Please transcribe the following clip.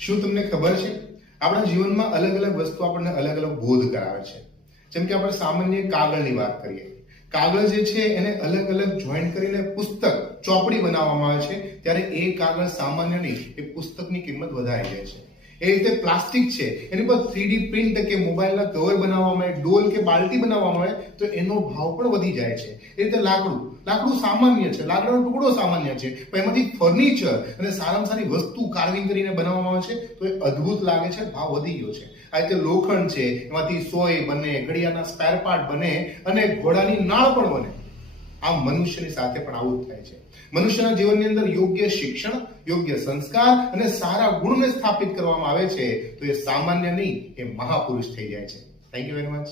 શું તમને ખબર છે આપણા જીવનમાં અલગ અલગ વસ્તુ આપણને અલગ અલગ બોધ કરાવે છે। જેમ કે આપણે સામાન્ય કાગળની વાત કરીએ, કાગળ જે છે એને અલગ અલગ જોઈન્ટ કરીને પુસ્તક ચોપડી બનાવવામાં આવે છે, ત્યારે એ કાગળ સામાન્ય નહીં, એ પુસ્તકની કિંમત વધારી જાય છે। એ રીતે પ્લાસ્ટિક છે એની પર 3D પ્રિન્ટ કે મોબાઈલના કવર બનાવવામાં આવે, ડોલ કે બાલ્ટી બનાવવામાં આવે તો એનો ભાવ પણ વધી જાય છે। એ રીતે લાકડું સામાન્ય છે, લાકડાનો ટુકડો સામાન્ય છે, પણ એમાંથી ફર્નિચર અને સારામાં સારી વસ્તુ કાર્વિંગ કરીને બનાવવામાં આવે છે તો એ અદ્ભુત લાગે છે, ભાવ વધી ગયો છે। આ રીતે લોખંડ છે, એમાંથી સોય બને, ઘડિયાળના સ્પેર પાર્ટ બને અને ઘોડાની નાળ પણ બને। આ મનુષ્યની સાથે પણ આવું જ થાય છે। મનુષ્યના જીવનની અંદર યોગ્ય શિક્ષણ, યોગ્ય સંસ્કાર અને સારા ગુણને સ્થાપિત કરવામાં આવે છે તો એ સામાન્ય નહીં, એ મહાપુરુષ થઈ જાય છે। Thank you very much.